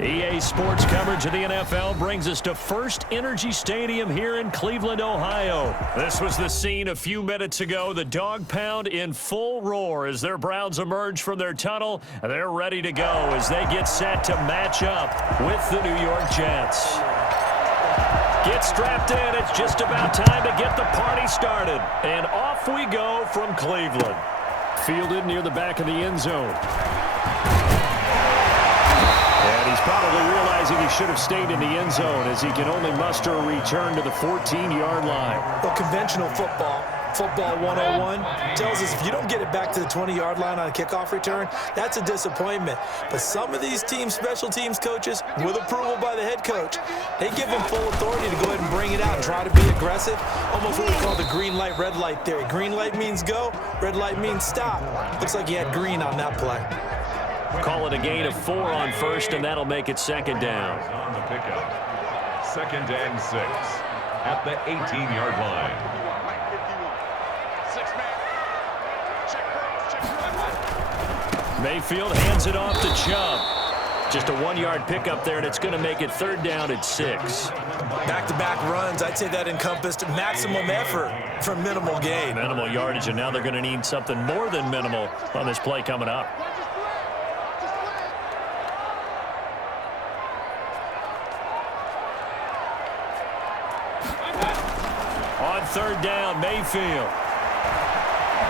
EA Sports coverage of the NFL brings us to First Energy Stadium here in Cleveland, Ohio. This was the scene a few minutes ago. The dog pound in full roar as their Browns emerge from their tunnel. They're ready to go as they get set to match up with the New York Jets. Get strapped in. It's just about time to get the party started. And off we go from Cleveland. Fielded near the back of the end zone. And he's probably realizing he should have stayed in the end zone as he can only muster a return to the 14-yard line. Well, conventional football 101, tells us if you don't get it back to the 20-yard line on a kickoff return, that's a disappointment. But some of these special teams coaches, with approval by the head coach, they give him full authority to go ahead and bring it out and try to be aggressive. Almost what we call the green light, red light theory. Green light means go, red light means stop. Looks like he had green on that play. Call it a gain of 4 on first, and that'll make it second down. On the pickup, 2nd and 6 at the 18-yard line. Mayfield hands it off to Chubb. Just a 1-yard pickup there, and it's going to make it 3rd down at 6. Back-to-back runs, I'd say that encompassed maximum effort for minimal gain. Minimal yardage, and now they're going to need something more than minimal on this play coming up. On 3rd down, Mayfield.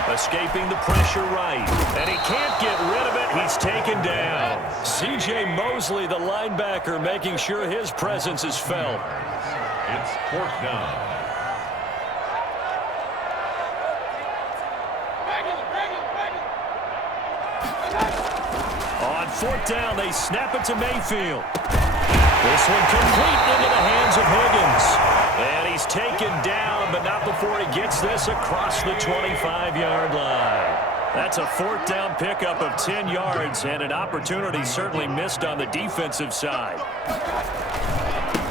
Escaping the pressure right. And he can't get rid of it. He's taken down. C.J. Mosley, the linebacker, making sure his presence is felt. It's 4th down. On 4th down, they snap it to Mayfield. This one complete into the hands of Higgins. And he's taken down, but not before he gets this across the 25-yard line. That's a 4th down pickup of 10 yards, and an opportunity certainly missed on the defensive side.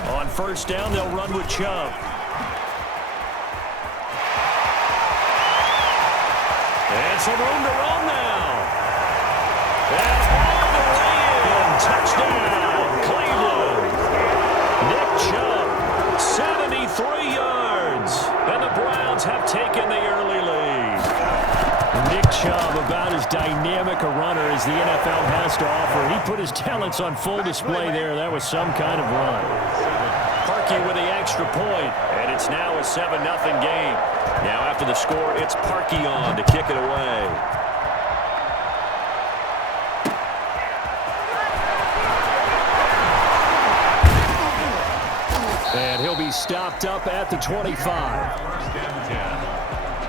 On 1st down, they'll run with Chubb. And some room to run now. And all the way in. Touchdown, Cleveland. Nick Chubb, 73 yards. And the Browns have taken the early lead. Nick Chubb, about as dynamic a runner as the NFL has to offer. He put his talents on full display there. That was some kind of run. Parkey with the extra point, and it's now a 7-0 game. Now after the score, it's Parkey on to kick it away. And he'll be stopped up at the 25. 1st and 10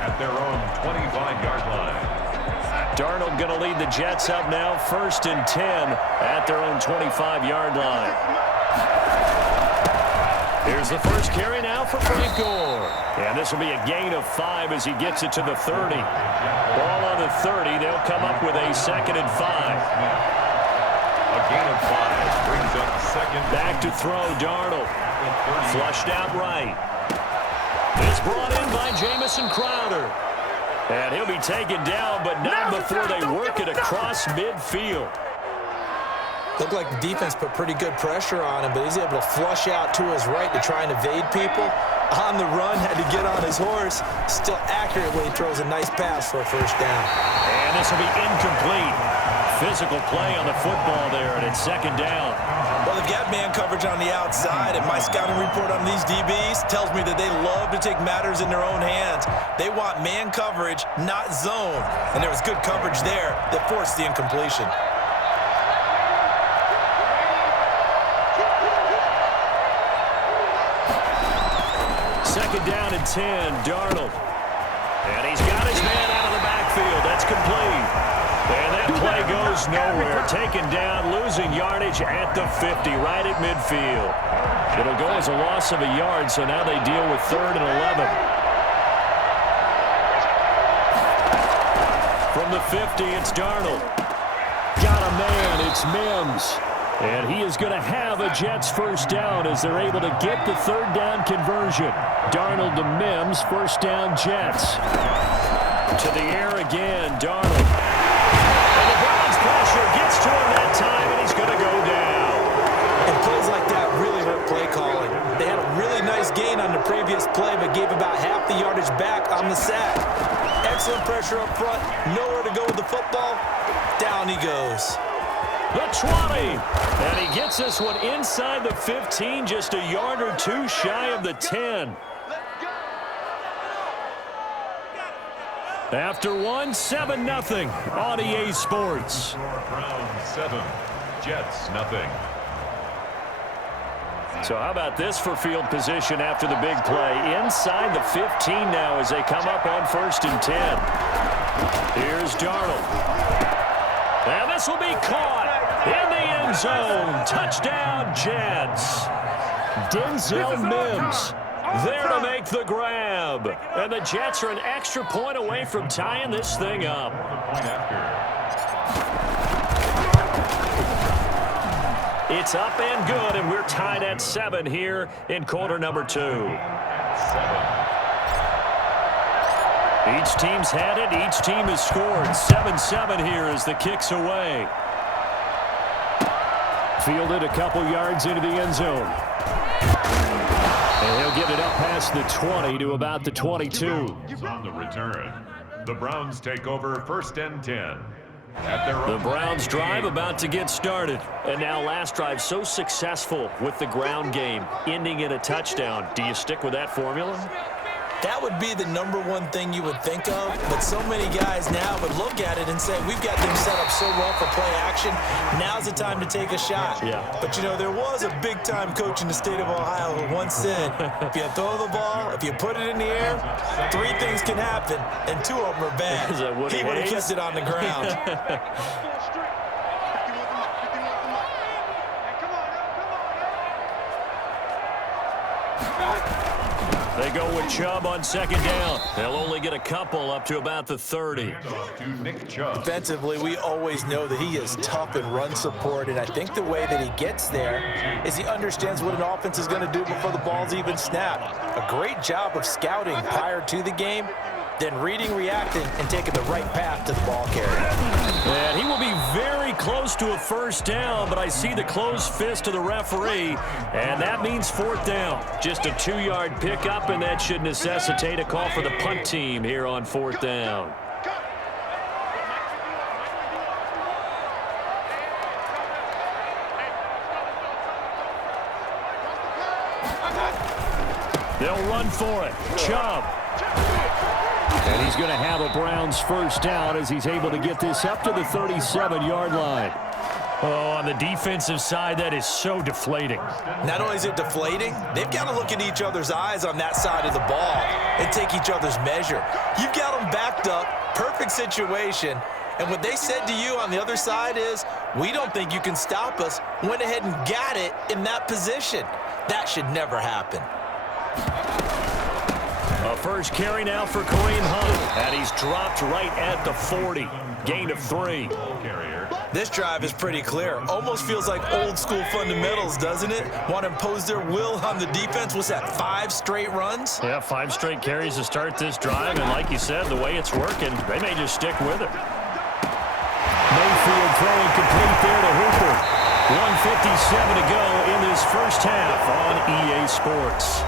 at their own 25-yard line. Darnold going to lead the Jets up now, 1st and 10 at their own 25-yard line. Here's the first carry now for Frank Gore. And this will be a gain of 5 as he gets it to the 30. Ball on the 30. They'll come up with a 2nd and 5. A gain of 5 brings up 2nd. Back to throw, Darnold. Flushed out right. It's brought in by Jamison Crowder. And he'll be taken down, but not before they work it across midfield. Looked like the defense put pretty good pressure on him, but he's able to flush out to his right to try and evade people. On the run, had to get on his horse. Still accurately throws a nice pass for a 1st down. And this will be incomplete. Physical play on the football there, and it's 2nd down. Well, they've got man coverage on the outside, and my scouting report on these DBs tells me that they love to take matters in their own hands. They want man coverage, not zone. And there was good coverage there that forced the incompletion. Second down and 10, Darnold. And he's got his man out of the backfield. That's complete. And that play goes nowhere. Taken down, losing yardage at the 50, right at midfield. It'll go as a loss of a yard, so now they deal with 3rd and 11. From the 50, it's Darnold. Got a man, it's Mims. And he is going to have a Jets 1st down as they're able to get the 3rd down conversion. Darnold to Mims, 1st down Jets. To the air again, Darnold. And the Browns pressure gets to him that time, and he's going to go down. They gave about half the yardage back on the sack. Excellent pressure up front. Nowhere to go with the football. Down he goes. The 20. And he gets this one inside the 15, just a yard or two shy of the 10. After one, 7-0 on EA Sports. Browns 7, Jets nothing. So how about this for field position after the big play? Inside the 15 now as they come up on 1st and 10. Here's Darnold. And this will be caught in the end zone. Touchdown, Jets. Denzel Mims there to make the grab. And the Jets are an extra point away from tying this thing up. It's up and good, and we're tied at 7 here in quarter number 2. Each team's had it. Each team has scored. 7-7 here as the kick's away. Fielded a couple yards into the end zone. And he'll get it up past the 20 to about the 22. On the return, the Browns take over 1st and 10. The Browns drive about to get started. And now last drive so successful with the ground game, ending in a touchdown. Do you stick with that formula? That would be the #1 thing you would think of, but so many guys now would look at it and say, we've got things set up so well for play action, now's the time to take a shot. Yeah. But, you know, there was a big-time coach in the state of Ohio who once said, if you throw the ball, if you put it in the air, 3 things can happen, and 2 of them are bad. He would have kept it on the ground. They go with Chubb on 2nd down. They'll only get a couple up to about the 30. Defensively, we always know that he is tough in run support, and I think the way that he gets there is he understands what an offense is going to do before the ball's even snapped. A great job of scouting prior to the game, then reading, reacting, and taking the right path to the ball carrier. And he will be very close to a 1st down, but I see the closed fist of the referee, and that means 4th down. Just a 2-yard pickup, and that should necessitate a call for the punt team here on 4th down. They'll run for it. Chubb. And he's going to have a Browns 1st down as he's able to get this up to the 37-yard line. Oh, on the defensive side, that is so deflating. Not only is it deflating, they've got to look in each other's eyes on that side of the ball and take each other's measure. You've got them backed up, perfect situation, and what they said to you on the other side is, we don't think you can stop us. Went ahead and got it in that position. That should never happen. A first carry now for Kareem Hunt, and he's dropped right at the 40. Gain of 3. This drive is pretty clear. Almost feels like old school fundamentals, doesn't it? Want to impose their will on the defense. What's that, 5 straight runs? Yeah, 5 straight carries to start this drive, and like you said, the way it's working, they may just stick with it. Mayfield throwing complete there to Hooper. 1:57 to go in this first half on EA Sports.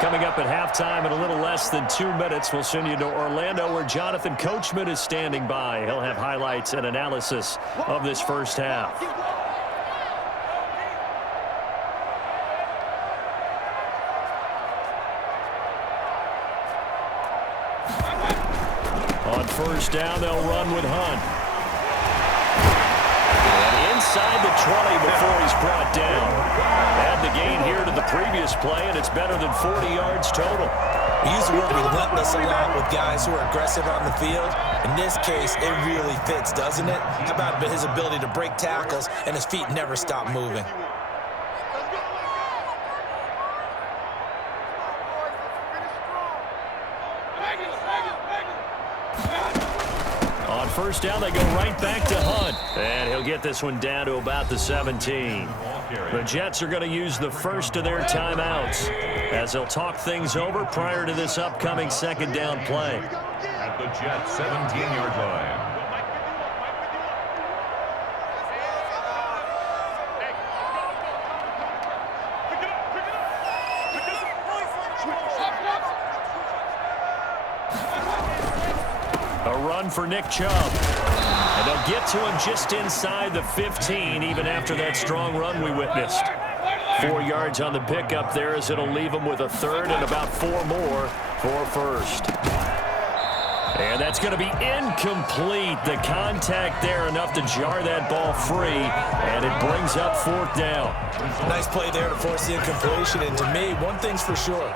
Coming up at halftime in a little less than 2 minutes, we'll send you to Orlando where Jonathan Coachman is standing by. He'll have highlights and analysis of this first half. On 1st down, they'll run with Hunt. And inside the 20 before he's brought down. Add the gain here to the previous play, and it's better than 40 yards total. We use the word relentless a lot with guys who are aggressive on the field. In this case, it really fits, doesn't it? How about his ability to break tackles and his feet never stop moving? On 1st down, they go right back to Hunt. And he'll get this one down to about the 17. The Jets are going to use the first of their timeouts as they'll talk things over prior to this upcoming 2nd down play. At the Jets' 17-yard line. run for Nick Chubb. And they'll get to him just inside the 15, even after that strong run we witnessed. 4 yards on the pickup there, as it'll leave him with a third and about 4 more for first. And that's going to be incomplete. The contact there enough to jar that ball free, and it brings up 4th down. Nice play there to force the incompletion. And to me, one thing's for sure.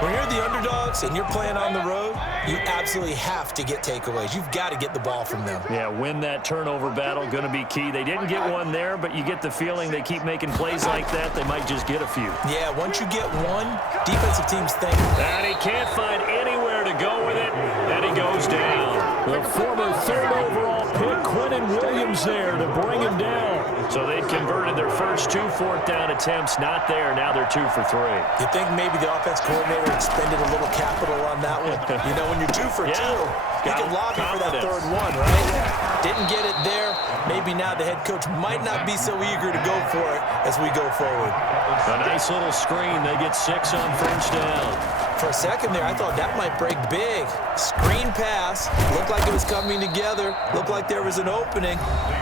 When you're the underdogs and you're playing on the road, you absolutely have to get takeaways. You've got to get the ball from them. Yeah, win that turnover battle, going to be key. They didn't get one there, but you get the feeling they keep making plays like that, they might just get a few. Yeah, once you get one, defensive teams think. And he can't find anywhere to go with it, and he goes down. The former 3rd overall pick, Quentin Williams, there to bring him down. So they'd converted their first 2 4th down attempts, not there. Now they're 2 for 3. You think maybe the offense coordinator expended a little capital on that one? You know, when you're 2 for 2, you can lobby for that 3rd one, right? Didn't get it there. Maybe now the head coach might not be so eager to go for it as we go forward. A nice little screen. They get 6 on first down. For a second there, I thought that might break big. Screen pass. Looked like it was coming together. Looked like there was an opening.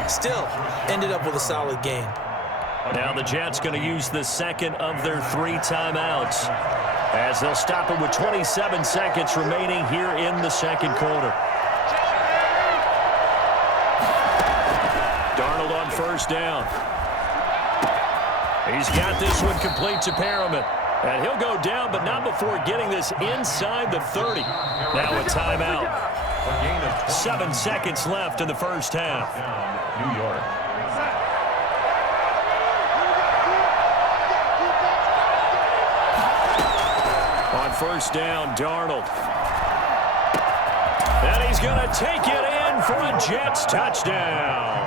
Still, ended up with a solid gain. Now the Jets going to use the second of their 3 timeouts, as they'll stop it with 27 seconds remaining here in the second quarter. Darnold on first down. He's got this one complete to Perriman. And he'll go down, but not before getting this inside the 30. Now a timeout. 7 seconds left in the first half. New York. On first down, Darnold. And he's going to take it in for a Jets touchdown.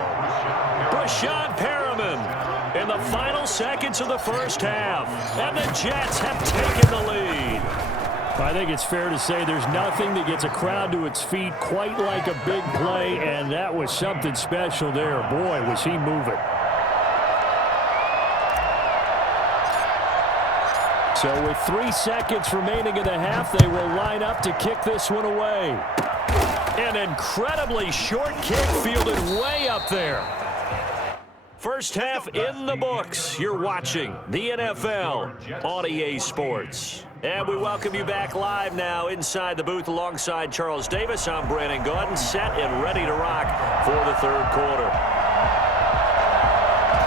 Brashad Perriman in the final seconds of the first half. And the Jets have taken the lead. I think it's fair to say there's nothing that gets a crowd to its feet quite like a big play, and that was something special there. Boy, was he moving. So with 3 seconds remaining in the half, they will line up to kick this one away. An incredibly short kick fielded way up there. First half in the books. You're watching the NFL on EA Sports. And we welcome you back live now inside the booth alongside Charles Davis. I'm Brandon Gaudin, set and ready to rock for the 3rd quarter.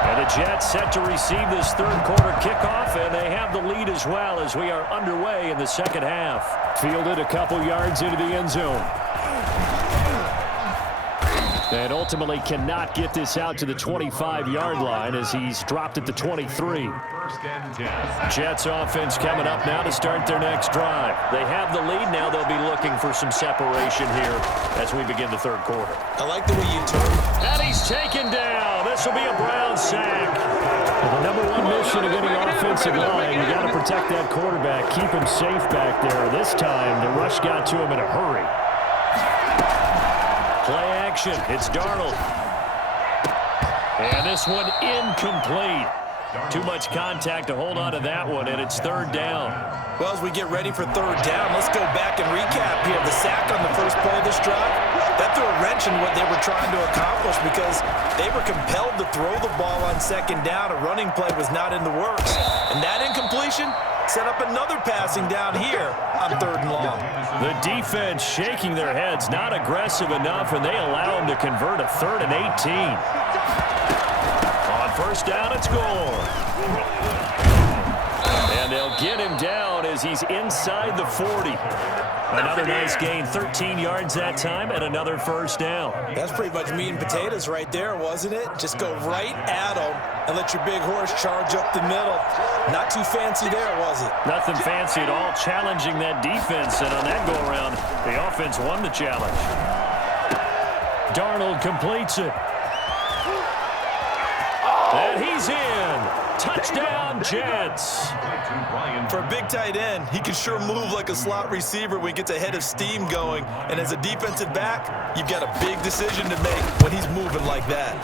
And the Jets set to receive this 3rd quarter kickoff, and they have the lead as well as we are underway in the second half. Fielded a couple yards into the end zone. And ultimately cannot get this out to the 25-yard line as he's dropped at the 23. Jets offense coming up now to start their next drive. They have the lead now. They'll be looking for some separation here as we begin the 3rd quarter. I like the way you turn. And he's taken down. This will be a Brown sack. Well, the number 1 mission of any offensive line, you got to protect that quarterback, keep him safe back there. This time, the rush got to him in a hurry. Play action. It's Darnold. And this one incomplete. Too much contact to hold on to that one, and it's 3rd down. Well, as we get ready for 3rd down, let's go back and recap here. The sack on the first play of this drive, that threw a wrench in what they were trying to accomplish because they were compelled to throw the ball on 2nd down. A running play was not in the works. And that incompletion set up another passing down here on 3rd and long. The defense shaking their heads, not aggressive enough, and they allow them to convert a 3rd and 18. On first down, it's Gore. And they'll get him down as he's inside the 40. Another nice gain, 13 yards that time, and another first down. That's pretty much meat and potatoes right there, wasn't it? Just go right at them and let your big horse charge up the middle. Not too fancy there, was it? Nothing fancy at all, challenging that defense, and on that go-around, the offense won the challenge. Darnold completes it. And he's in. Touchdown, Jets. For a big tight end, he can sure move like a slot receiver when he gets a head of steam going. And as a defensive back, you've got a big decision to make when he's moving like that.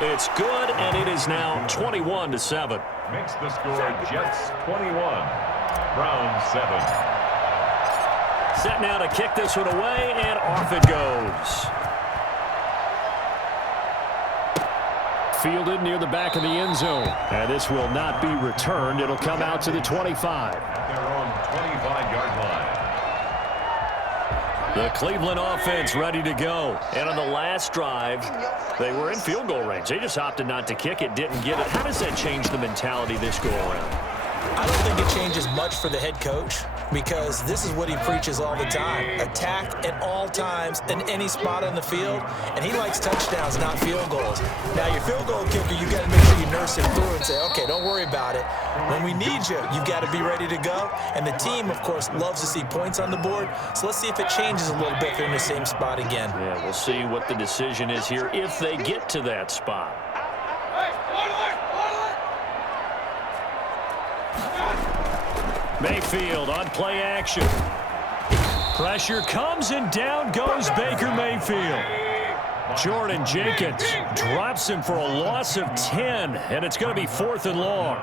It's good, and it is now 21-7. Makes the score Jets 21, Browns 7. Set now to kick this one away, and off it goes. Fielded near the back of the end zone. And this will not be returned. It'll come out to the 25. At their own 25-yard line. The Cleveland offense ready to go. And on the last drive, they were in field goal range. They just opted not to kick it, didn't get it. How does that change the mentality this go around? I don't think it changes much for the head coach because this is what he preaches all the time. Attack at all times in any spot on the field, and he likes touchdowns, not field goals. Now, your field goal kicker, you got to make sure you nurse him through and say, okay, don't worry about it. When we need you, you've got to be ready to go. And the team, of course, loves to see points on the board, so let's see if it changes a little bit if they're in the same spot again. Yeah, we'll see what the decision is here if they get to that spot. Mayfield on play action. Pressure comes and down goes Baker Mayfield. Jordan Jenkins drops him for a loss of 10, and it's going to be 4th and long.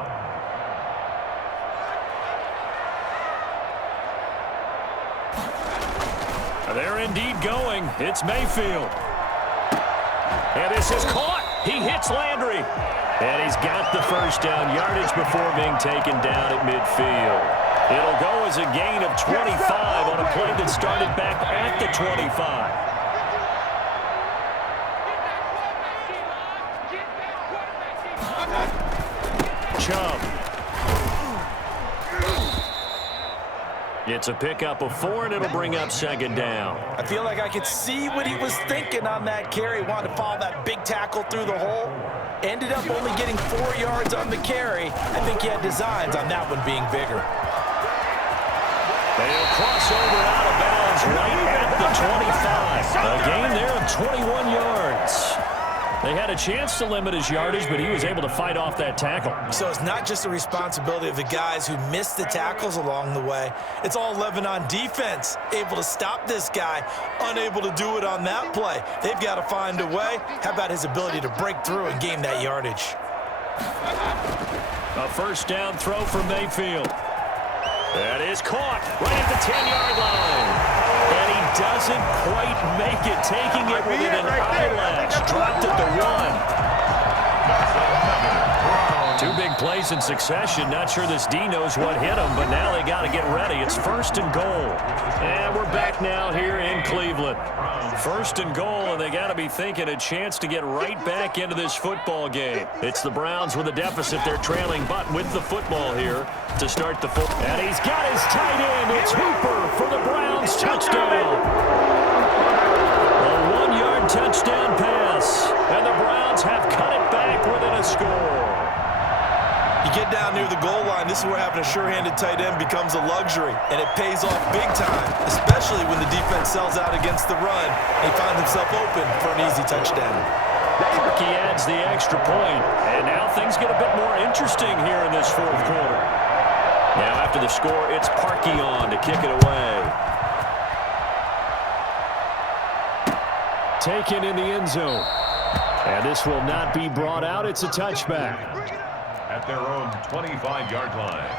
They're indeed going. It's Mayfield. And this is caught. He hits Landry. And he's got the first down yardage before being taken down at midfield. It'll go as a gain of 25 on a play that started back at the 25. Chubb. It's a pickup of 4, and it'll bring up 2nd down. I feel like I could see what he was thinking on that carry. Wanted to follow that big tackle through the hole. Ended up only getting 4 yards on the carry. I think he had designs on that one being bigger. They'll cross over out of bounds right at the 25. A gain there of 21 yards. They had a chance to limit his yardage, but he was able to fight off that tackle. So it's not just the responsibility of the guys who missed the tackles along the way. It's all 11 on defense, able to stop this guy, unable to do it on that play. They've got to find a way. How about his ability to break through and gain that yardage? A first down throw for Mayfield. That is caught right at the 10-yard line. And he doesn't quite make it, taking it within an eyelash. Dropped at the 1. 2 big plays in succession. Not sure this D knows what hit him, but now they got to get ready. It's 1st and goal. And we're back now here in Cleveland. 1st and goal, and they got to be thinking a chance to get right back into this football game. It's the Browns with a deficit. They're trailing, but with the football here to start the football. And he's got his tight end. It's Hooper for the Browns. Touchdown. A 1-yard touchdown pass, and the Browns have cut it back within a score. You get down near the goal line, this is where having a sure-handed tight end becomes a luxury, and it pays off big time, especially when the defense sells out against the run. He finds himself open for an easy touchdown. Parkey adds the extra point, and now things get a bit more interesting here in this 4th quarter. Now after the score, it's Parkey on to kick it away. Taken in the end zone. And this will not be brought out. It's a touchback. At their own 25-yard line.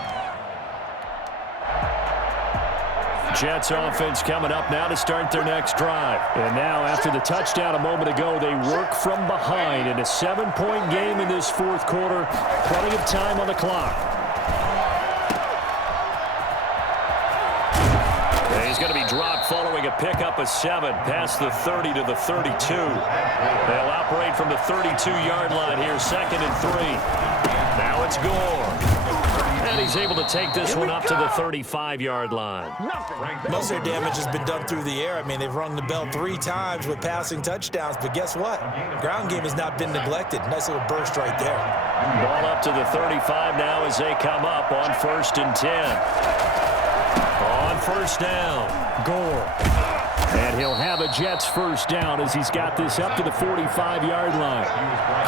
Jets offense coming up now to start their next drive. And now after the touchdown a moment ago, they work from behind in a 7-point game in this 4th quarter. Plenty of time on the clock. And he's going to be dropped following a pickup of 7 past the 30 to the 32. They'll operate from the 32-yard line here, 2nd and 3. Now it's Gore. And he's able to take this one up to the 35-yard line. Most of their damage has been done through the air. I mean, they've rung the bell 3 times with passing touchdowns, but guess what? Ground game has not been neglected. Nice little burst right there. Ball up to the 35 now as they come up on 1st and 10. On 1st down, Gore. And he'll have a Jets first down as he's got this up to the 45-yard line.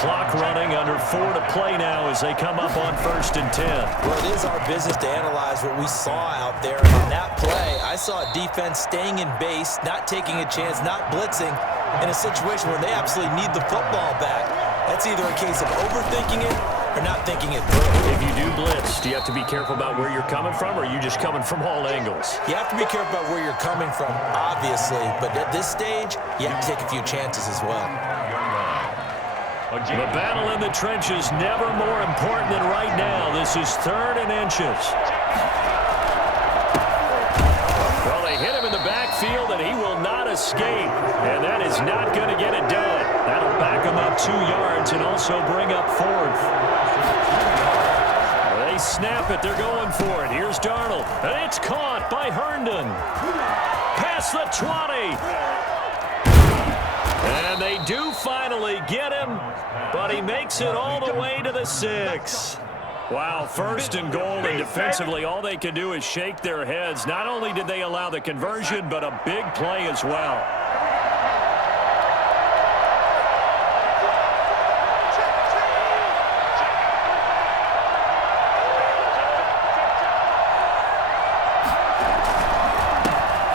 Clock running, under 4 to play now as they come up on 1st and 10. Well, it is our business to analyze what we saw out there. And on that play, I saw a defense staying in base, not taking a chance, not blitzing, in a situation where they absolutely need the football back. That's either a case of overthinking it are not thinking it through. If you do blitz, do you have to be careful about where you're coming from, or are you just coming from all angles? You have to be careful about where you're coming from, obviously, but at this stage, you have to take a few chances as well. The battle in the trenches never more important than right now. This is 3rd and inches. Well, they hit him in the backfield, and he will not escape. And that is not going to get it done. That'll back him up 2 yards and also bring up 4th. They snap it. They're going for it. Here's Darnold. And it's caught by Herndon. Past the 20. And they do finally get him, but he makes it all the way to the 6. Wow, 1st and goal, and defensively all they can do is shake their heads. Not only did they allow the conversion, but a big play as well.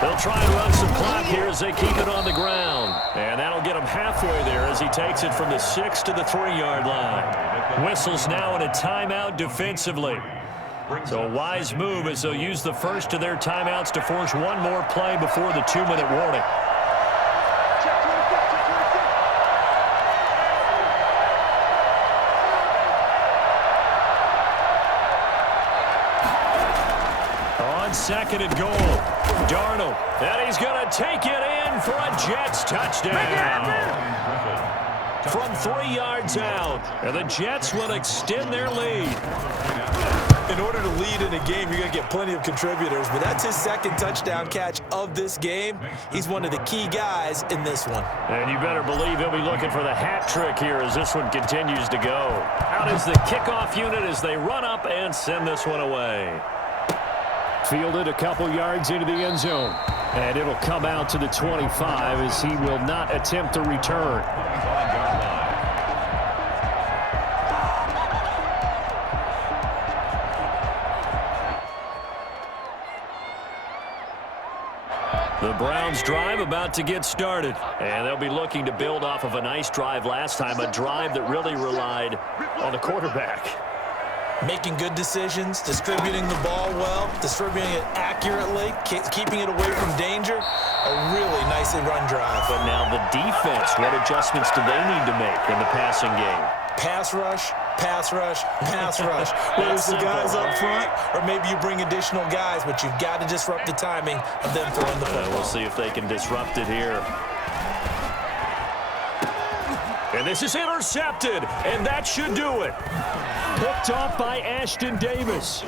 They'll try and run some clock here as they keep it on the ground. And that'll get him halfway there as he takes it from the 6 to the 3-yard line. Whistles now in a timeout defensively. So a wise move as they'll use the first of their timeouts to force one more play before the 2-minute warning. On 2nd and goal, Darnold, and he's going to take it in for a Jets touchdown. From 3 yards out, and the Jets will extend their lead. In order to lead in a game, you're going to get plenty of contributors, but that's his 2nd touchdown catch of this game. He's one of the key guys in this one. And you better believe he'll be looking for the hat trick here as this one continues to go. Out is the kickoff unit as they run up and send this one away. Fielded a couple yards into the end zone. And it'll come out to the 25 as he will not attempt to return. The Browns drive about to get started. And they'll be looking to build off of a nice drive last time, a drive that really relied on the quarterback. Making good decisions, distributing the ball well, distributing it accurately, keeping it away from danger. A really nicely run drive. But now the defense, what adjustments do they need to make in the passing game? Pass rush, pass rush, pass rush. Whether it's the guys up front or maybe you bring additional guys, but you've got to disrupt the timing of them throwing the football. We'll see if they can disrupt it here. And this is intercepted, and that should do it. Picked off by Ashton Davis.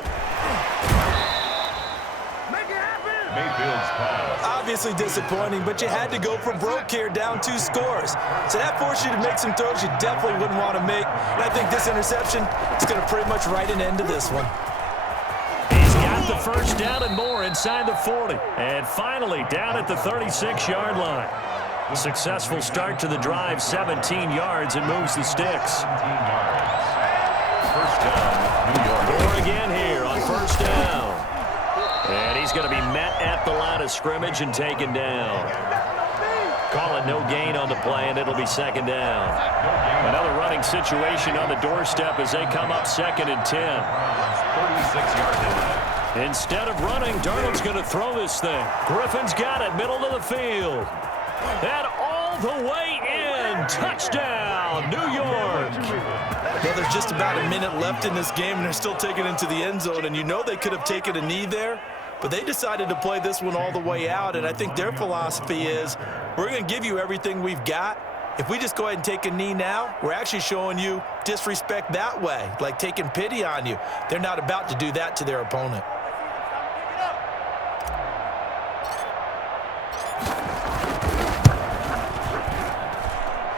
Mayfield's pass. Obviously disappointing, but you had to go for broke here, down 2 scores. So that forced you to make some throws you definitely wouldn't want to make. And I think this interception is going to pretty much write an end to this one. He's got the first down and more inside the 40. And finally down at the 36-yard line. Successful start to the drive, 17 yards, and moves the sticks. 17 yards. First down, New York. Or again here on first down. And he's going to be met at the line of scrimmage and taken down. Call it no gain on the play, and it'll be 2nd down. Another running situation on the doorstep as they come up 2nd and 10. 36-yard line. Instead of running, Darnold's going to throw this thing. Griffin's got it, middle of the field. And all the way in. Touchdown, New York. Well, there's just about a minute left in this game, and they're still taking it into the end zone. And you know they could have taken a knee there, but they decided to play this one all the way out. And I think their philosophy is, we're going to give you everything we've got. If we just go ahead and take a knee now, we're actually showing you disrespect that way, like taking pity on you. They're not about to do that to their opponent.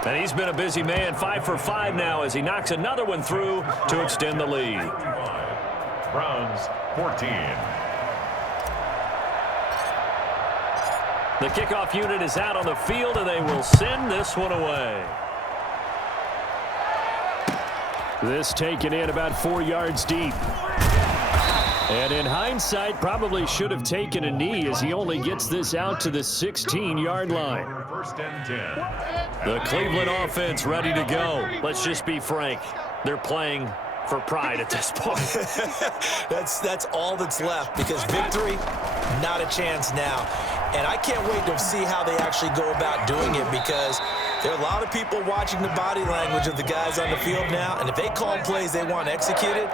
And he's been a busy man, 5 for 5 now as he knocks another one through to extend the lead. Browns 14. The kickoff unit is out on the field, and they will send this one away. This taken in about 4 yards deep. And in hindsight, probably should have taken a knee as he only gets this out to the 16-yard line. First and 10. The Cleveland offense ready to go. Let's just be frank. They're playing for pride at this point. That's all that's left, because victory, not a chance now. And I can't wait to see how they actually go about doing it, because there are a lot of people watching the body language of the guys on the field now, and if they call plays they want executed,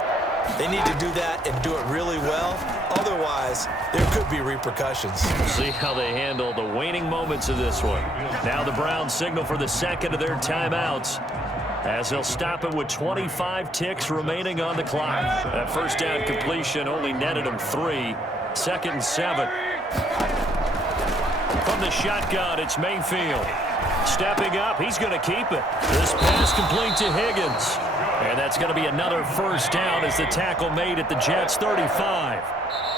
they need to do that and do it really well. Otherwise, there could be repercussions. See how they handle the waning moments of this one. Now the Browns signal for the second of their timeouts, as they'll stop it with 25 ticks remaining on the clock. That first down completion only netted them 3. 2nd and 7. From the shotgun, it's Mayfield. Stepping up, he's going to keep it. This pass complete to Higgins. And that's going to be another first down as the tackle made at the Jets' 35.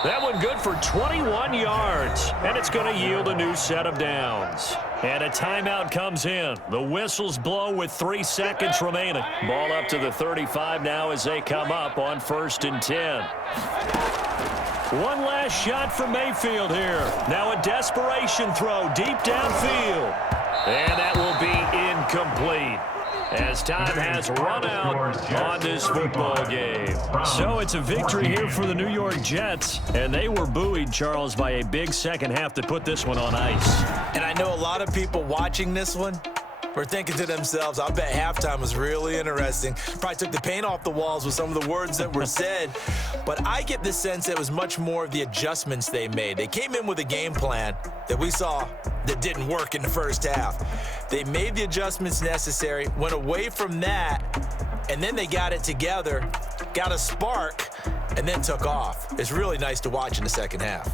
That one good for 21 yards, and it's going to yield a new set of downs. And a timeout comes in. The whistles blow with 3 seconds remaining. Ball up to the 35 now as they come up on 1st and 10. One last shot for Mayfield here. Now a desperation throw deep downfield. And that will be incomplete, as time has run out on this football game. So it's a victory here for the New York Jets, and they were buoyed, Charles, by a big second half to put this one on ice. And I know a lot of people watching this one were thinking to themselves, I bet halftime was really interesting. Probably took the paint off the walls with some of the words that were said. But I get the sense it was much more of the adjustments they made. They came in with a game plan that we saw that didn't work in the first half. They made the adjustments necessary, went away from that, and then they got it together, got a spark, and then took off. It's really nice to watch in the second half.